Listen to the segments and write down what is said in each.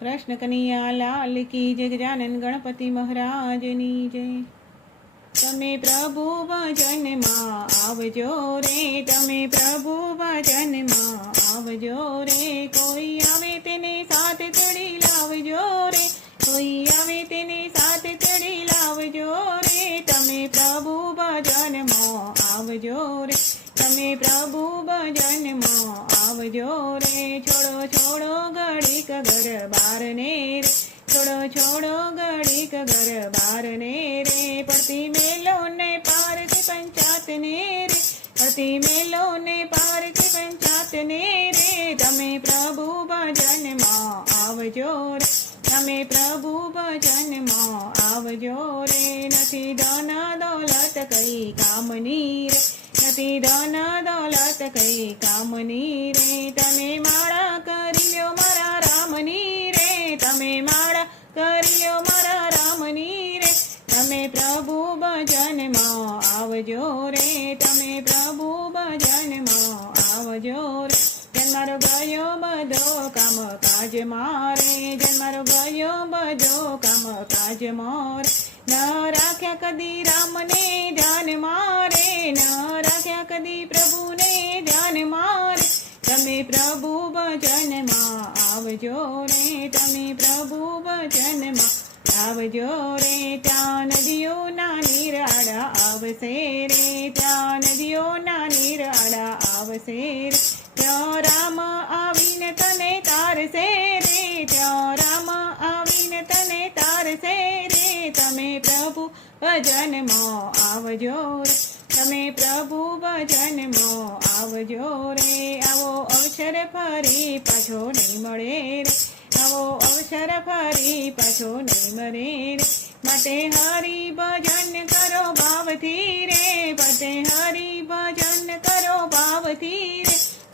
કૃષ્ણ કનૈયા લાલ કી જય ગજાનન ગણપતિ મહારાજની જય. તમે પ્રભુ ભજનમાં આવજો રે, તમે પ્રભુ ભજનમાં આવજો રે. કોઈ આવે તેને સાથે ચડી લાવજો રે, કોઈ આવે તેને સાથે ચડી લાવજો રે. તમે પ્રભુ ભજનમાં આવજો રે, તમે પ્રભુ ભજનમાં આવજો રે, છોડો છોડો, ઘડીક ઘર બાર ને રે. છોડો છોડો, ઘડીક ઘર બાર ને રે. પડતી મેલો ને પાર કે પંચાત ને રે. પડતી મેલો ને પાર કે પંચાત ને રે. તમે પ્રભુ ભજનમાં આવજો રે. તમે પ્રભુ ભજનમાં આવજો રે. નથી ધન દોલત કઈ કામની રે. નથી ધન દોલત કઈ કામની રે. તમે માળા કરી લ્યો મારા રામની રે. તમે માળા કરી લ્યો મારા રામની રે. તમે પ્રભુ ભજનમાં આવજો રે. તમે પ્રભુ ભજનમાં આવજો રે. જન્મારો ગયો બધો કામ કાજ મારે, જન્મારો ગયો બધો કામ કાજ મોર. ન રાખ્યા કદી રામને ધ્યાન મારે, ન રાખ્યા કદી પ્રભુને ધ્યાન મારે. તમે પ્રભુ ભજનમાં આવજો રે, તમે પ્રભુ ભજનમાં આવજો રે. ત્યાં નદીઓના નીર આડા આવશે રે, ત્યાં નદીઓના નીર આડા આવશે રે. ત્યાં રામ આવીને તને તારશે રે ત્યાં રામ આવીને તને તારશે રે તમે પ્રભુ ભજનમાં આવજો રે, તમે પ્રભુ ભજનમાં આવજો રે. આવો અવસર ફરી પાછો નહીં મળે રે, આવો અવસર ફરી પાછો નહીં મળે રે. માટે હરી ભજન કરો ભાવથી રે, માટે હરી ભજન કરો ભાવથી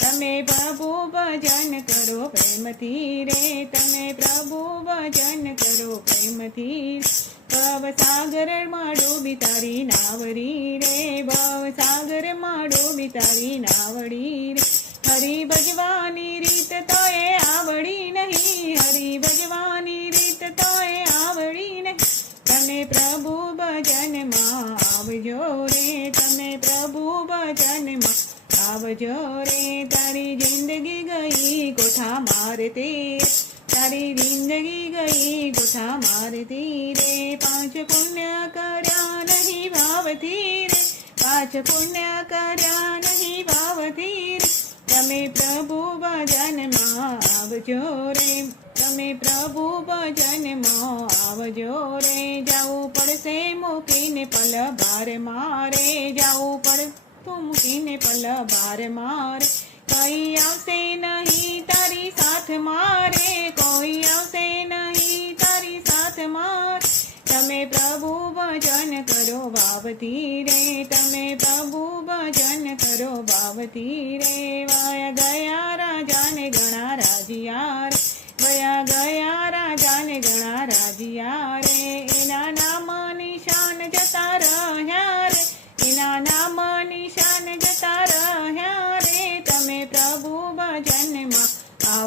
તમે પ્રભુ ભજન કરો પ્રેમથી રે તમે પ્રભુ ભજન કરો પ્રેમથી ભવ સાગર માડો બિતારી નાવડી રે ભવ સાગર માડો બિતારી નાવડી રે હરી ભજવાની રીત તો એ આવડી નહીં હરી ભજવાની રીત તો એ આવડી નહીં તમે પ્રભુ ભજનમાં આવજો રે તમે પ્રભુ ભજનમાં આવજો રે તારી જિંદગી ગઈ કોઠા મારતી તારી જિંદગી ગઈ કોઠા મારતી રે પાંચ પુણ્ય કર્યા નહીં ભાવથી રે પાંચ પુણ્ય કર્યા નહીં ભાવથી રે તમે પ્રભુ ભજનમાં આવજો રે તમે પ્રભુ ભજનમાં આવજો રે જાવું પડશે મૂકીને પલ ભાર મારે જાવું પડશે મૂકીને પલ ભાર મારે કઈ આવશે નહીં તારી સાથ મારે કોઈ આવશે નહીં તારી સાથ મારે તમે પ્રભુ ભજન કરો ભાવથી રે તમે પ્રભુ ભજન કરો ભાવથી રે વાયા ગયા રાજાને ઘણા રાજીયા રે વયા ગયા રાજાને ઘણા રાજીયા રે એના નામ નિશાન જતા રહ્યા રે એના નામ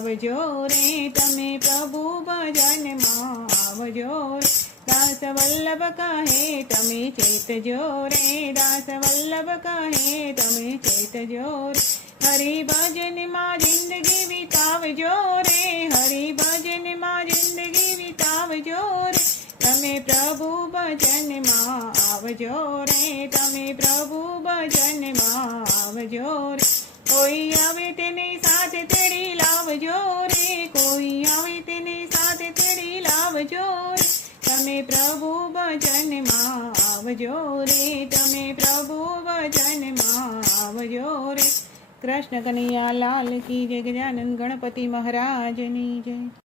આવજો રે તમે પ્રભુ ભજનમાં આવજો રે દાસ વલ્લભ કહે તમે ચેતજો રે દાસ વલ્લભ કહે તમે ચેતજો રે હરિ ભજનમાં જિંદગી વિતાવજો રે હરિ ભજનમાં જિંદગી વિતાવજો રે તમે પ્રભુ ભજનમાં આવજો રે તમે પ્રભુ ભજનમાં આવજો રે કોઈ આવે તેને સાથે તેડી લાવજો રે કોઈ આવે તેને સાથે તેડી લાવજો રે. તમે પ્રભુ ભજનમાં આવજો રે. તમે પ્રભુ ભજનમાં આવજો રે. કૃષ્ણ કનૈયા લાલ કી જય ગજાનંદ ગણપતિ મહારાજની જય.